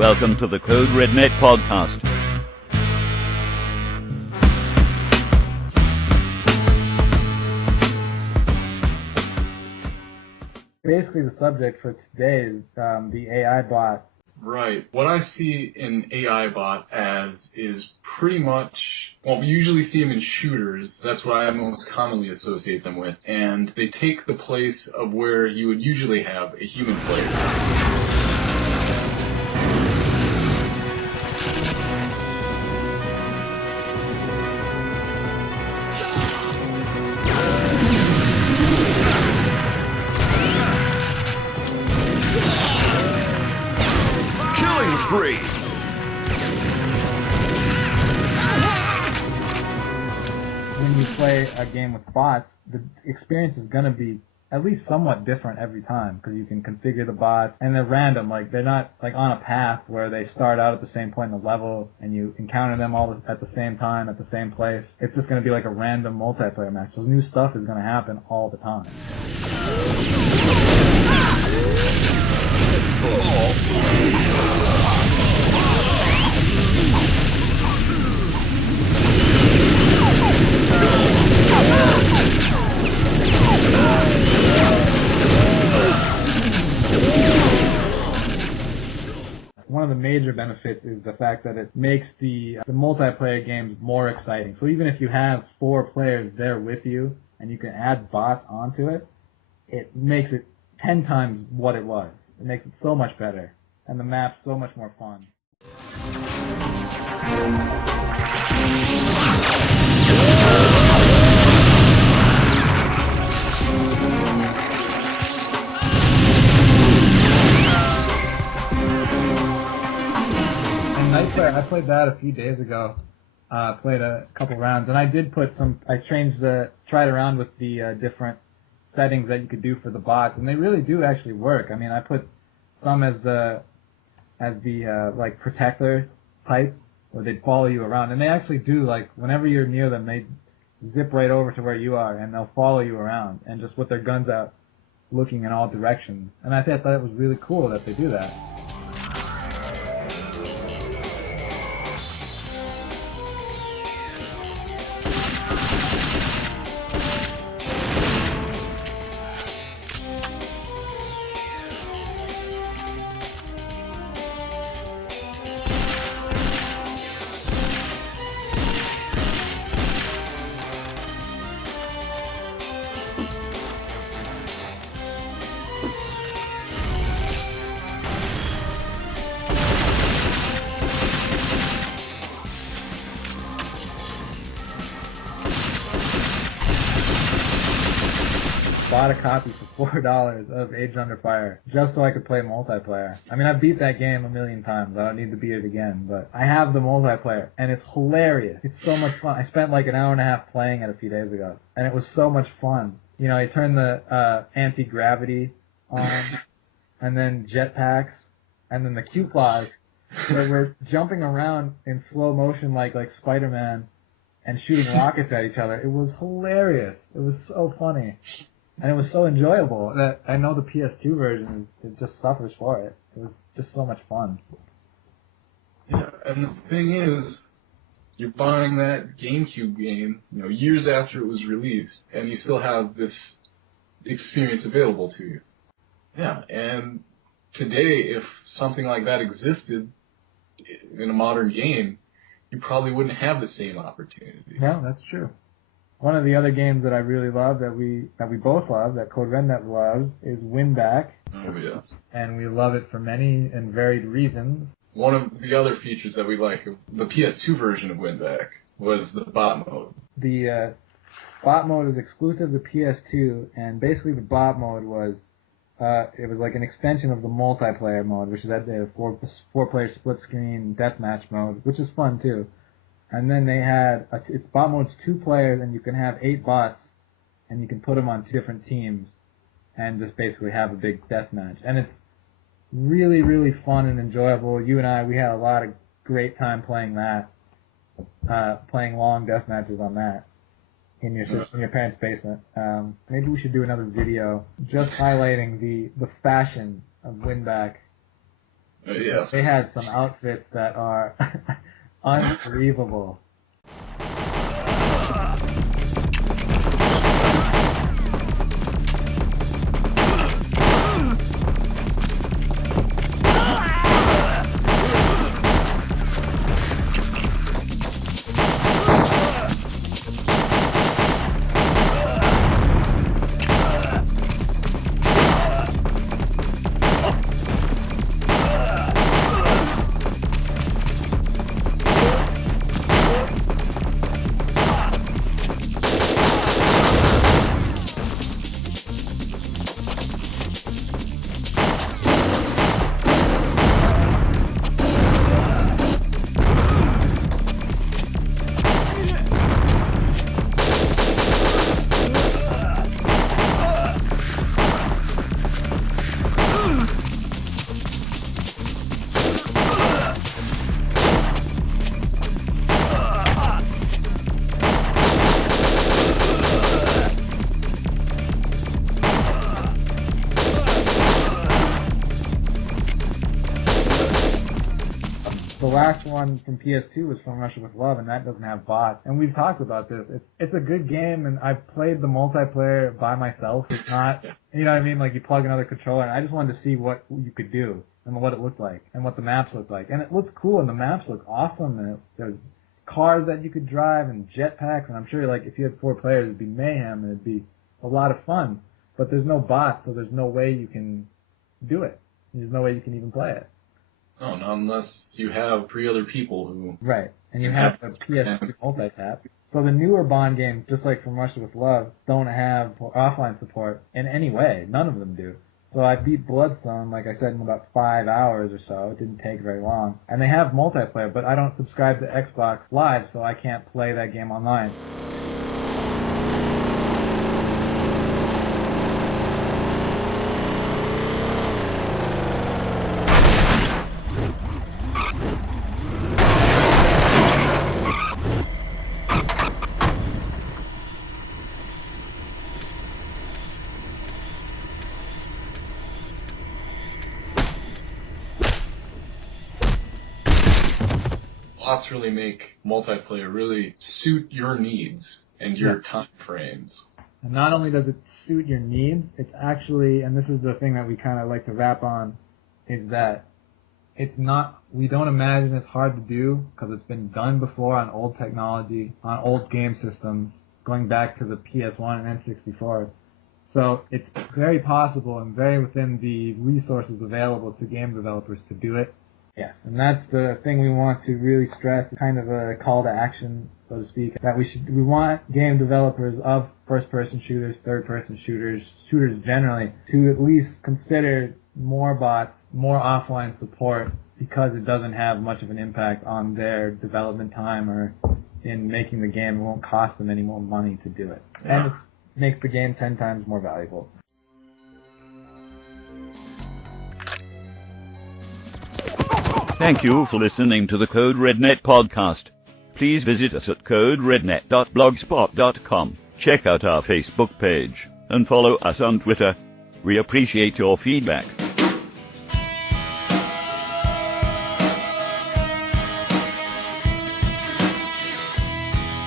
Welcome to the Code Redneck Podcast. Basically, the subject for today is the AI bot. Right. What I see an AI bot as is pretty much, well, we usually see them in shooters. That's what I most commonly associate them with. And they take the place of where you would usually have a human player. Free. When you play a game with bots, the experience is going to be at least somewhat different every time because you can configure the bots and they're random. Like they're not like on a path where they start out at the same point in the level and you encounter them all at the same time at the same place. It's just going to be like a random multiplayer match. So new stuff is going to happen all the time. One of the major benefits is the fact that it makes the multiplayer games more exciting. So even if you have 4 players there with you and you can add bots onto it, it makes it 10 times what it was. It makes it so much better, and the map's so much more fun. And Nightfire, I played that a few days ago. Played a couple rounds, and I did put some. I tried around with the different settings that you could do for the bots, and they really do actually work. I mean, I put some as the like protector type, where they'd follow you around, and they actually do. Like whenever you're near them, they zip right over to where you are, and they'll follow you around, and just with their guns out, looking in all directions. And I thought it was really cool that they do that. Bought a copy for $4 of Age Under Fire just so I could play multiplayer. I mean, I've beat that game a million times. I don't need to beat it again, but I have the multiplayer, and it's hilarious. It's so much fun. I spent like an hour and a half playing it a few days ago, and it was so much fun. You know, I turned the anti-gravity on, and then jetpacks, and then the Q-flies, where we're jumping around in slow motion like Spider-Man and shooting rockets at each other. It was hilarious. It was so funny. And it was so enjoyable that I know the PS2 version it just suffers for it. It was just so much fun. Yeah, and the thing is, you're buying that GameCube game, you know, years after it was released, and you still have this experience available to you. Yeah, and today, if something like that existed in a modern game, you probably wouldn't have the same opportunity. Yeah, that's true. One of the other games that I really love, that we both love, that Code Redneck loves, is Winback. Oh, yes. And we love it for many and varied reasons. One of the other features that we like, the PS2 version of Winback, was the bot mode. The bot mode is exclusive to PS2, and basically the bot mode was, it was like an extension of the multiplayer mode, which is that the four-player split-screen deathmatch mode, which is fun too. And then they had, its bot mode's 2 players, and you can have 8 bots, and you can put them on 2 different teams, and just basically have a big deathmatch. And it's really, really fun and enjoyable. You and I, we had a lot of great time playing that, playing long deathmatches on that in your parents' basement. Maybe we should do another video just highlighting the fashion of Winback Yes. They had some outfits that are unbelievable. The last one from PS2 was From Russia with Love, and that doesn't have bots. And we've talked about this. It's a good game, and I've played the multiplayer by myself. It's not, you know what I mean? Like, you plug another controller, and I just wanted to see what you could do, and what it looked like, and what the maps looked like. And it looked cool, and the maps looked awesome, and there's cars that you could drive, and jetpacks, and I'm sure, like, if you had 4 players, it'd be mayhem, and it'd be a lot of fun. But there's no bots, so there's no way you can do it. There's no way you can even play it. Oh, not unless you have 3 other people who... Right, and you have the PS2 multi-tap. So the newer Bond games, just like From Russia with Love, don't have offline support in any way. None of them do. So I beat Bloodstone, like I said, in about 5 hours or so. It didn't take very long. And they have multiplayer, but I don't subscribe to Xbox Live, so I can't play that game online. Bots really make multiplayer really suit your needs and your time frames. And not only does it suit your needs, it's actually, and this is the thing that we kind of like to wrap on, is that it's not, we don't imagine it's hard to do because it's been done before on old technology, on old game systems, going back to the PS1 and N64. So it's very possible and very within the resources available to game developers to do it. Yes, and that's the thing we want to really stress, kind of a call to action, so to speak, that we want game developers of first-person shooters, third-person shooters, shooters generally, to at least consider more bots, more offline support, because it doesn't have much of an impact on their development time or in making the game. It won't cost them any more money to do it. And it makes the game 10 times more valuable. Thank you for listening to the Code Rednet podcast. Please visit us at coderednet.blogspot.com. Check out our Facebook page and follow us on Twitter. We appreciate your feedback.